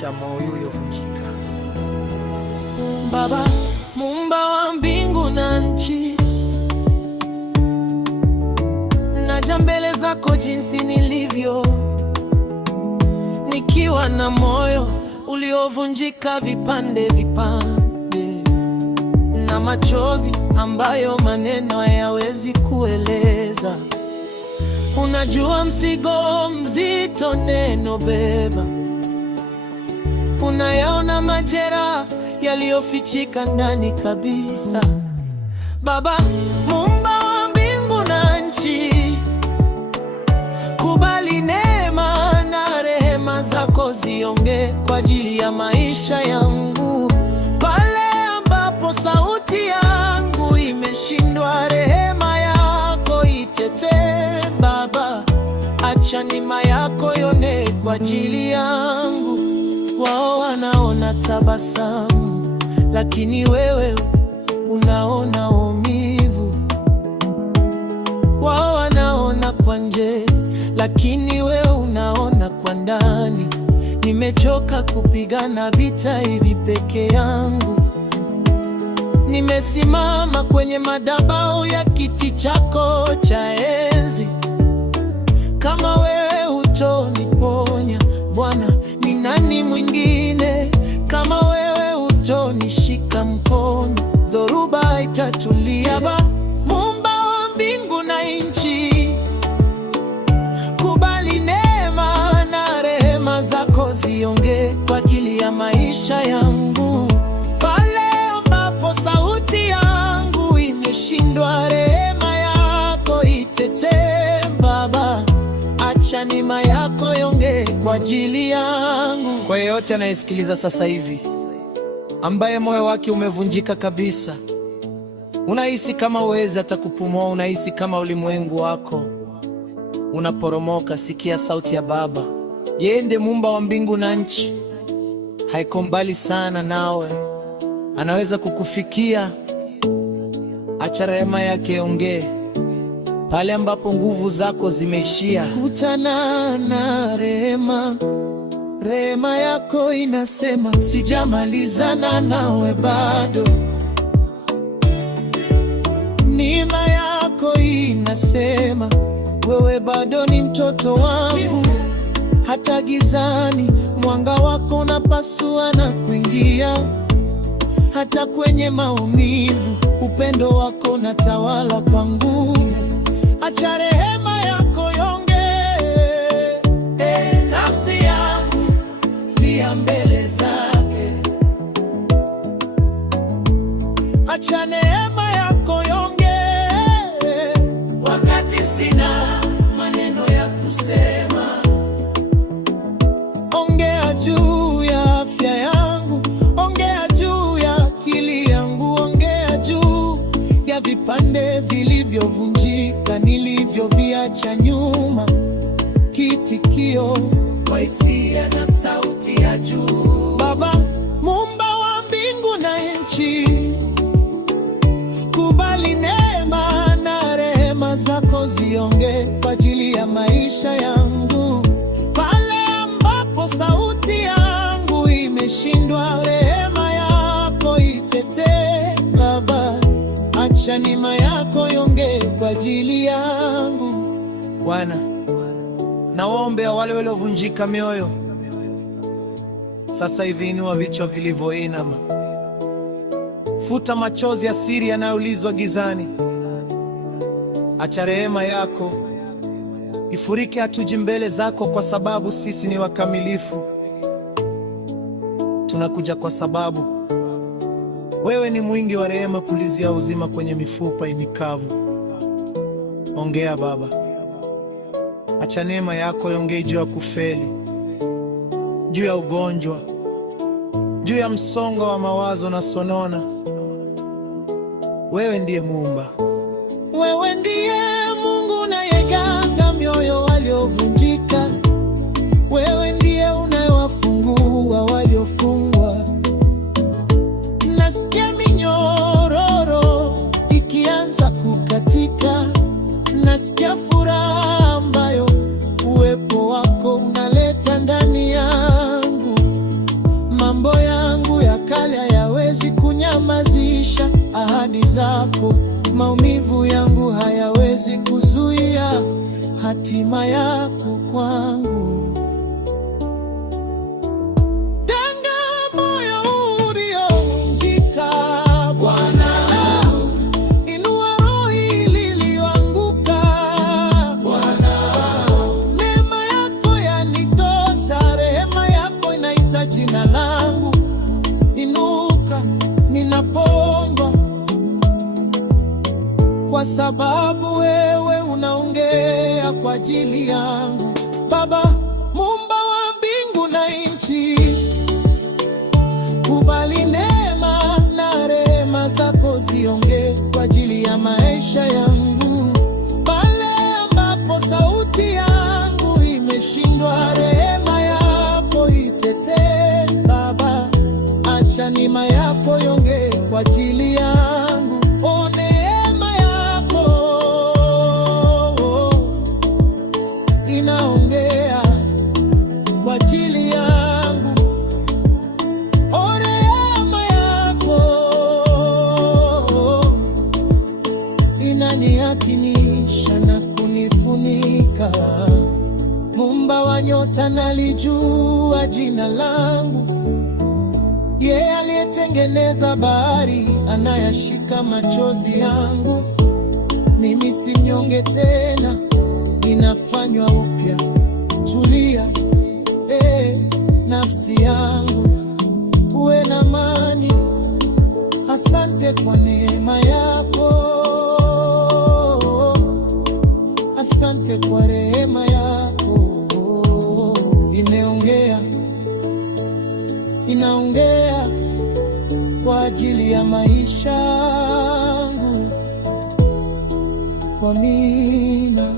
cha moyo uliovunjika. Baba, Muumba wa mbingu na nchi, naja mbele zako jinsi nilivyo, nikiwa na moyo uliovunjika vipande vipande, na machozi ambayo maneno hayawezi kueleza. Unajua mzigo mzito neno beba, unayaona majeraha yaliyofichika ndani kabisa. Baba, Muumba wa mbingu na nchi, kubali neema na rehema zako ziongee kwa ajili ya maisha yangu. Pale ambapo sauti yangu imeshindwa, rehema yako itetee. Baba, acha neema yako ione kwa ajili yangu. Wao wanaona tabasamu, lakini wewe unaona maumivu. Wao wanaona kwa nje, lakini wewe unaona kwa ndani. Nimechoka kupigana vita hivi peke yangu. Nimesimama kwenye madhabahu ya kiti chako cha enzi. Kama wewe hutoniponya Bwana, ni nani mwingine? Kama wewe hutonishika mkono, dhoruba itatulia. Baba, Muumba wa mbingu na nchi, kubali neema na rehema zako ziongee kwa ajili ya maisha yangu. Pale ambapo sauti yangu imeshindwa, rehema yako itetee. Baba, acha neema yako iongee kwa ajili yangu. Kwa yeyote anayesikiliza sasa hivi, ambaye moyo wake umevunjika kabisa, unahisi kama huwezi hata kupumua, unahisi kama ulimwengu wako unaporomoka, sikia sauti ya Baba. Yeye ndiye Muumba wa mbingu na nchi, haiko mbali sana nawe, anaweza kukufikia. Acha rehema yake iongee pale ambapo nguvu zako zimeishia. Kutana na rehema, rehema yako inasema sijamalizana nawe bado. Neema yako inasema wewe bado ni mtoto wangu. Hata gizani mwanga wako unapasua na kuingia. Hata kwenye maumivu upendo wako unatawala kwa nguvu. Acha rehema yako iongee. Nafsi yangu lia mbele zake. Acha neema yako iongee wakati sina maneno ya kusema. Ongea juu ya afya yangu, ongea juu ya akili yangu, ongea juu ya vipande vilivyovunjika nilivyoviacha nyuma. Kitikio kwa hisia na sauti ya juu. Baba, Muumba wa mbingu na nchi, kubali neema na rehema zako ziongee kwa ajili ya maisha yangu. Pale ambapo sauti yangu imeshindwa, rehema yako itetee. Baba, acha neema yako iongee kwa ajili yangu. Bwana, nawaombea wale waliovunjika mioyo sasa hivi. Inua vichwa vilivyoinama, futa machozi ya siri yanayoulizwa gizani. Acha rehema yako ifurike. Hatuji mbele zako kwa sababu sisi ni wakamilifu, tunakuja kwa sababu wewe ni mwingi wa rehema. Pulizia uzima kwenye mifupa mikavu. Ongea Baba, acha neema yako iongee juu ya kufeli, juu ya ugonjwa, juu ya msongo wa mawazo na sonona. Wewe ndiye Muumba, wewe ndiye Mungu unayeganga mioyo waliovunjika. Wewe ndiye unayewafungua waliofungwa. Nasikia minyororo ikianza kukatika, nasikia furaha ambayo uwepo wako unaleta ndani yangu. maumivu yangu hayawezi kuzuia hatima yako kwangu. Tenga moyo uliovunjika Bwana, inua roho iliyoanguka Bwana. Neema yako yanitosha, rehema yako inaita jina langu. Inuka ninapoomba, kwa sababu wewe unaongea kwa ajili yangu. Baba, Muumba wa mbingu na nchi, kubali neema na rehema zako ziongee kwa ajili ya maisha yangu. Pale ambapo sauti yangu imeshindwa, rehema yako itetee. Baba, acha neema yako iongee kwa ajili yangu. O neema yako inaongea kwa ajili yangu. O neema yako inanihakimisha na kunifunika. Muumba wa nyota, nalijua jina langu. Yeye aliyetengeneza bahari, anayashika machozi yangu. Mimi si mnyonge tena, ninafanywa upya. Tulia, nafsi yangu, uwe na amani. Asante kwa neema yako, asante kwa rehema yako. Inaongea kwa ajili ya maisha yangu. Amina.